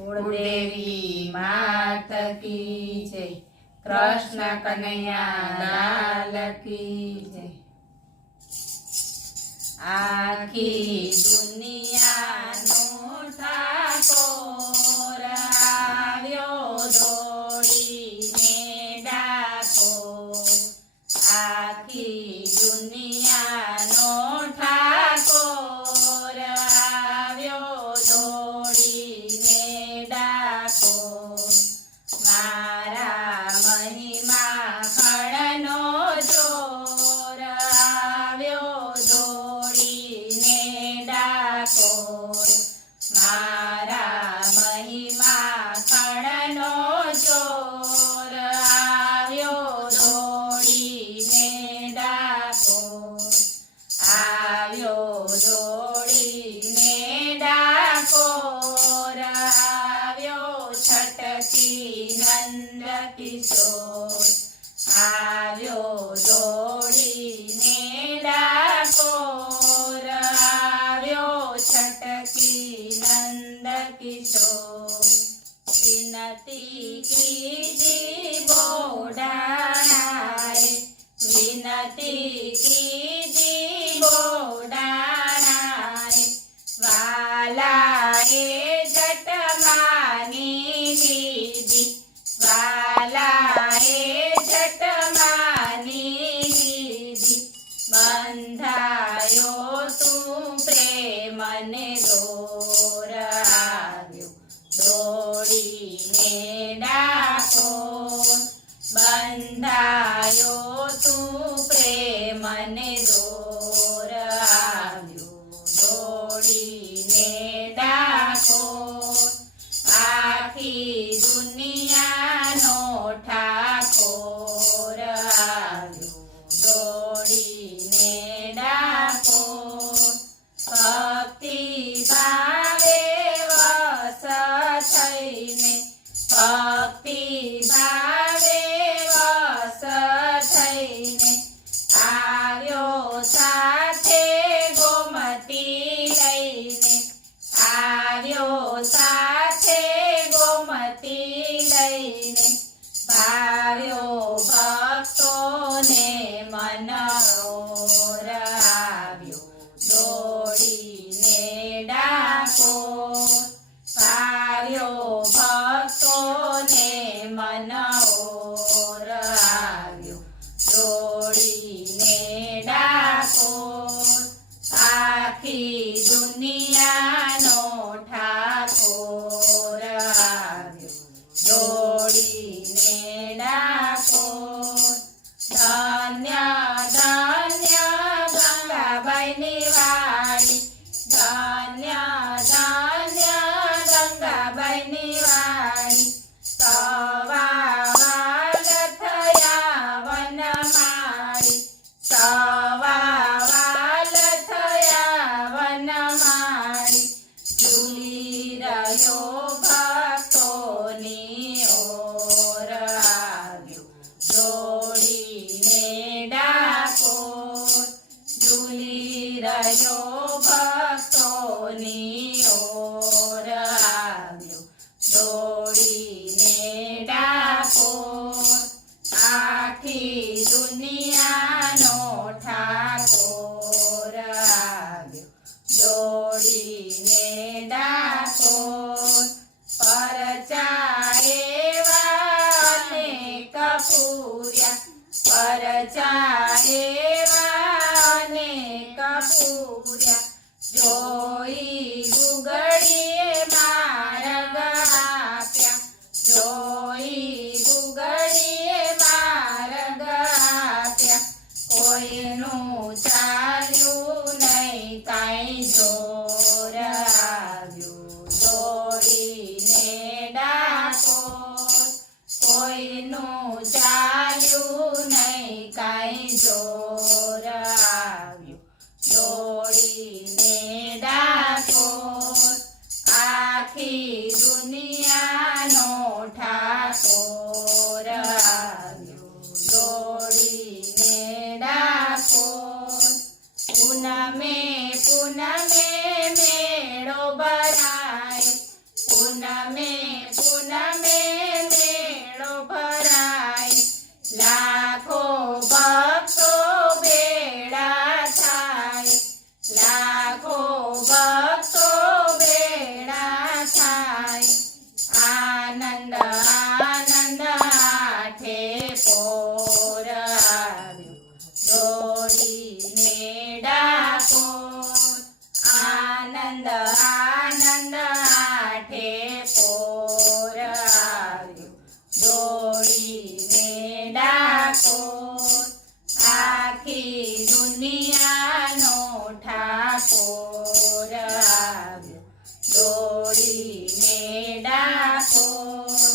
कुलदेवी मात की जय। कृष्ण कन्हैया लाल की जय। आखी दुनिया नो ठाकोर આવ્યો દોડીને ડાકોર। આખી દુનિયાનો ઠાકોર આવ્યો દોડીને ડાકોર। મારા મહિમા ખણનો જોર આવ્યો દોડીને ડાકોર। મારા મહિમા ખણનો જોર આવ્યો દોડીને ડાકોર। આવ્યો દોડીને ડાકોર આવ્યો છટકી નંદ કિશોર। આવ્યો દોડીને ડાકોર આવ્યો છટકી નંદ કિશોર। વિનતી કીધી બોડાણાએ વિનતી કીધી બોડાણાએ વાલાએ જટ માની લીધી વાલાએ જટ માની લીધી। બંધાયો તું પ્રેમને દોર આવ્યો દોડીને ડાકોર। બંધાયો તું પ્રેમને દોર આવ્યો દોડીને ડાકોર। આખી દુનિયાનો ઠાકોર આવ્યો દોડીને ડાકોર। ભક્તિ ભાવે વસ થઈને ભક્તિ ભાવે વસ થઈને આવ્યો સાથે ગોમતી લઈને આવ્યો સાથે ગોમતી લઈને। ભાવ્યો ભક્તોને મનોર આવ્યો દોડીને ડાકોર। ભાવ્યો ભક્તોને મનોર આવ્યો દોડીને ડાકોર। આખી દુનિયાનો ઠાકોર આવ્યો દોડીને ડાકોર। ધન્ય ધન્ય ગંગાબાઈની વાડી ધન્ય ધન્ય ગંગાબાઈની વાડી। સવા વાલ થયા વનમાળી સવા વાલ થયા વનમાળી। ઝૂલી રહ્યો ભક્તોની ઓર આવ્યો દોડીને ડાકોર। ઝૂલી રહ્યો ભક્તોની ઓર આવ્યો દોડીને ડાકોર। આખી દુનિયાનો ઠાકોર આવ્યો દોડીને ડાકોર। પરચાએ અનેક પૂર્યા પરચાએ અનેક પૂર્યા। જોઈ ગુગળીએ માર્ગ આપ્યા જોઈ ગુગળીએ માર્ગ આપ્યા। કોઈનું ચાલ્યું નહીં કાંઈ જોર આવ્યો દોડીને ડાકોર। કોઈનું ચાલ્યું નહીં કાંઈ જોર આવ્યો દોડીને ડાકોર। આખી દુનિયાનો ઠાકોર આવ્યો દોડીને ડાકોર। પૂનમે પૂનમે મેળો ભરાય પૂનમે ડાકોર આવ્યો દોડીને ડાકોર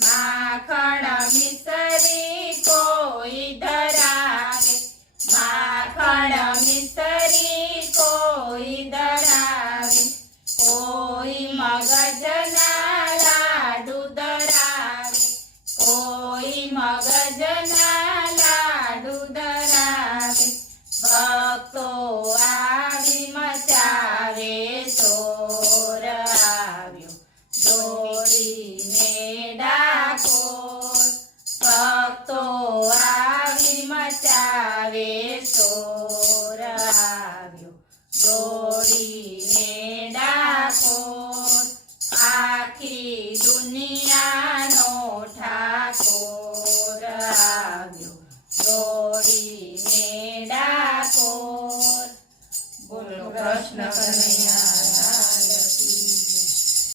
માખણ મિસરી કો